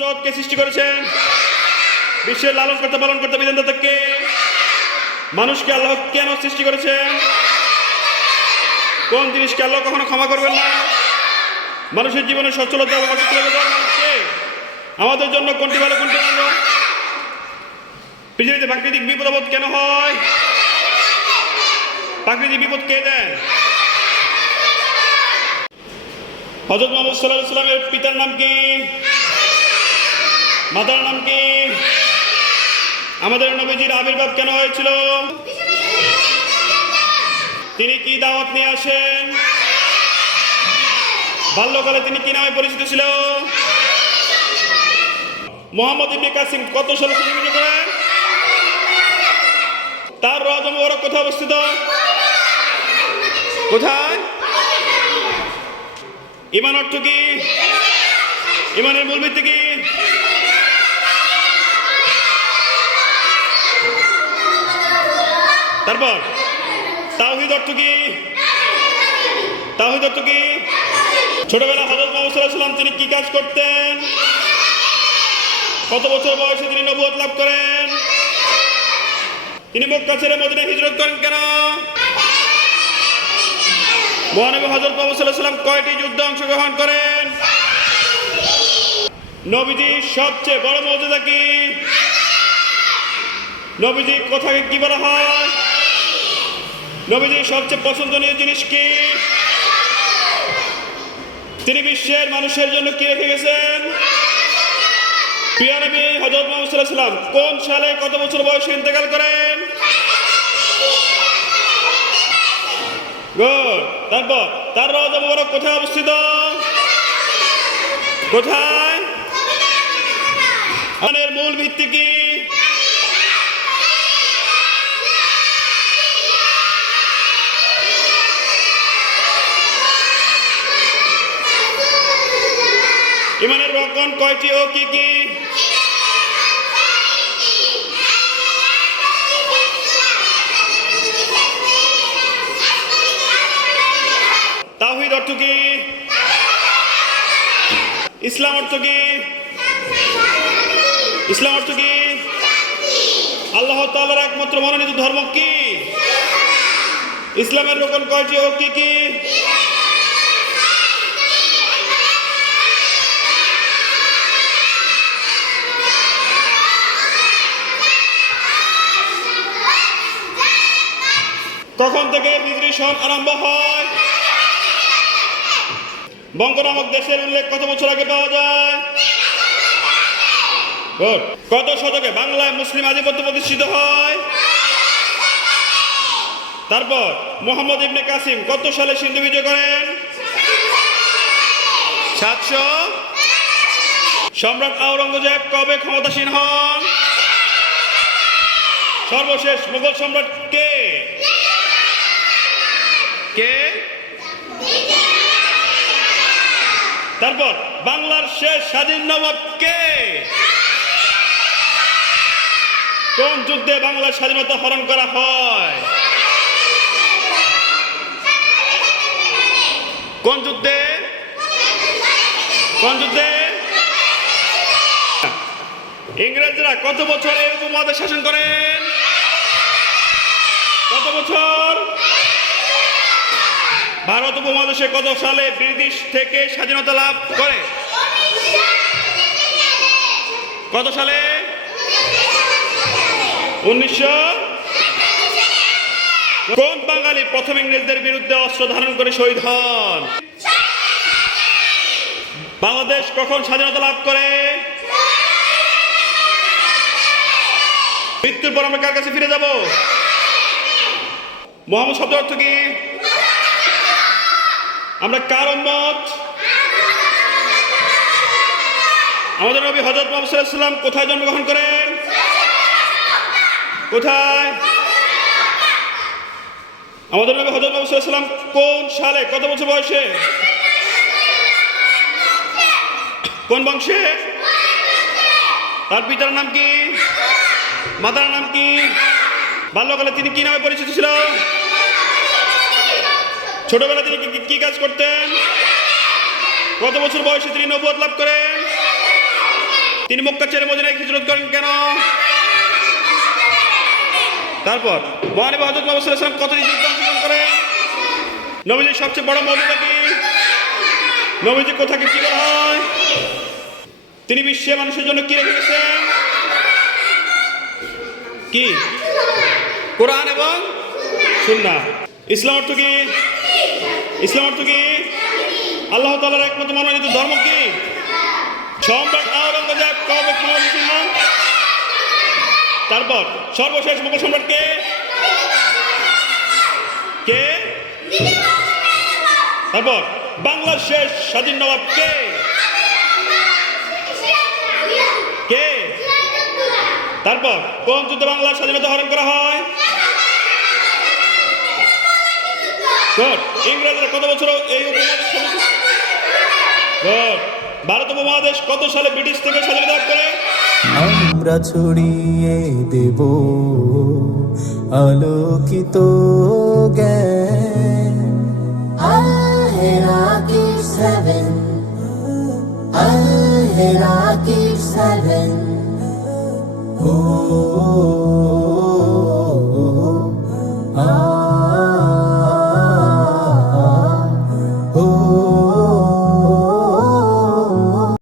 জগৎকে সৃষ্টি করেছেন, বিশ্বের লালন করতে পালন করতে বিধানদাতাকে। মানুষকে আল্লাহ কেন সৃষ্টি করেছেন? কোন জিনিসকে আল্লাহ কখনো ক্ষমা করবেন না? মানুষের জীবনে সচ্ছলতা এবং অসচ্ছলতা দেওয়ার মানুষকে। আমাদের জন্য কোনটি ভালো কোনটি মন্দ? পৃথিবীতে প্রাকৃতিক বিপদ আপদ কেন হয়? প্রাকৃতিক বিপদ কে দেন? হযরত মুহাম্মদ সাল্লাল্লাহু আলাইহি ওয়াসাল্লামের পিতার নাম কি? মাতার নাম কি? আমাদের নবীজির আবির্ভাব কেন হয়েছিল? তিনি কি দাওয়াত নিয়ে আসেন? বাল্যকালে তিনি কি নামে পরিচিত ছিল? মুহাম্মদ ইবনে কাসিম কত সালে জন্মগ্রহণ করেন? তার রওজা মুবারক কোথায় অবস্থিত? কোথায়? ঈমান অর্থ কি? ঈমানের মূল ভিত্তি কি? তারপর তাওহীদ অর্থ কি? তাওহীদ অর্থ কি? ছোটবেলা হযরত মুহাম্মদ সাল্লাল্লাহু আলাইহি ওয়াসাল্লাম তিনি কি কাজ করতেন? কত বছর বয়সে তিনি নবুয়ত লাভ করেন? তিনি মক্কা ছেড়ে মদিনায় হিজরত করেন কেন? মহানবী হযরত মুহাম্মদ সাল্লাল্লাহু আলাইহি ওয়াসাল্লাম কয়টি যুদ্ধে অংশগ্রহণ করেন? নবীজির সবচেয়ে বড় মর্যাদা কি? নবীজি কথাকে কি বলা হয়? নবীজির সবচেয়ে পছন্দনীয় জিনিস কি? তিনি বিশ্বের মানুষের জন্য কি রেখে গেছেন? প্রিয় নবী হযরত মুহাম্মদ সাল্লাল্লাহু আলাইহি ওয়াসাল্লাম কোন সালে কত বছর বয়সে ইন্তেকাল করেন? গুড। তারপর তার রওজা মুবারক কোথায় অবস্থিত? কোথায়? আমাদের মূল ভিত্তি কি? ঈমানের রকম কয়টি ও কি কি? তাওহীদ অর্থ কি? ইসলাম অর্থ কি? ইসলাম অর্থ কি? আল্লাহ তাআলার একমাত্র মনোনীত ধর্ম কি? ইসলামের রকম কয়টি ও কি কি? কখন থেকে হিজরি সন আরম্ভ হয়? বঙ্গ নামক দেশের উল্লেখ কত বছর আগে পাওয়া যায়? কত শতকে বাংলায় মুসলিম আধিপত্য প্রতিষ্ঠিত হয়? তারপর মুহাম্মদ ইবনে কাসিম কত সালে সিন্ধু বিজয় করেন? 700। সম্রাট আওরঙ্গজেব কবে ক্ষমতাসীন হন? সর্বশেষ মুঘল সম্রাট কে? কে? তারপর বাংলার শেষ স্বাধীন নবাব কে? কোন যুদ্ধে বাংলার স্বাধীনতা হরণ করা হয়? কোন যুদ্ধে? কোন যুদ্ধে? ইংরেজরা কত বছর এই উপমহাদেশ শাসন করেন? কত বছর? ভারত উপমহাদেশে কত সালে ব্রিটিশ থেকে স্বাধীনতা লাভ করে? কত সালে? 1900। কোন বাঙালি প্রথম ইংরেজদের বিরুদ্ধে অস্ত্র ধারণ করে শহীদ হন? বাংলাদেশ কখন স্বাধীনতা লাভ করে? মৃত্যুর পর আমরা কার কাছে ফিরে যাব? মুহাম্মদ শব্দের অর্থ কি? আমরা কার উম্মত? আমাদের নবী হযরত মুহাম্মদ সাল্লাল্লাহু আলাইহি ওয়াসাল্লাম কোথায় জন্মগ্রহণ করেন? কোথায়? আমাদের নবী হযরত মুহাম্মদ সাল্লাল্লাহু আলাইহি ওয়াসাল্লাম কোন সালে কত বছর বয়সে? কোন বংশে? তার পিতার নাম কি? মাতার নাম কি? বাল্যকালে তিনি কি নামে পরিচিত ছিল? ছোটবেলা তিনি কি কাজ করতেন? কত বছর বয়সে তিনি নবুয়ত লাভ করেন? তিনি মক্কা ছেড়ে মদিনায় হিজরত করেন কেন? তারপর মহানবী হযরত মুহাম্মদ সাল্লাল্লাহু আলাইহি ওয়াসাল্লাম কতটি যুদ্ধে অংশগ্রহণ করেন? নবীজির সবচেয়ে বড় মর্যাদা কি? নবীজি কোথাকে কি বলা হয়? তিনি বিশ্বের মানুষের জন্য কি রেখে গেছেন? কি? কোরআন এবং সুন্নাহ। ইসলাম অর্থ কি? ইসলাম অর্থ কি? আল্লাহ তাআলার একমাত্র মনোনীত ধর্ম কি? সম্রাট আওরঙ্গজেব কবে কোন মুসলমান? তারপর সর্বশেষ মুঘল সম্রাট কে? কে? তারপর বাংলার শেষ স্বাধীন নবাব কে? কে? তারপর কোন যুদ্ধে বাংলার স্বাধীনতা হরণ করা হয়? ইংরেজরা কত বছর এই উপমহাদেশ শাসন? ভারত উপমহাদেশ কত সালে ব্রিটিশ থেকে স্বাধীনতা লাভ করে? আমরা ছড়িয়ে দেব আলোকিত জ্ঞান। আল-হেরাকির 7, আল-হেরাকির 7। ও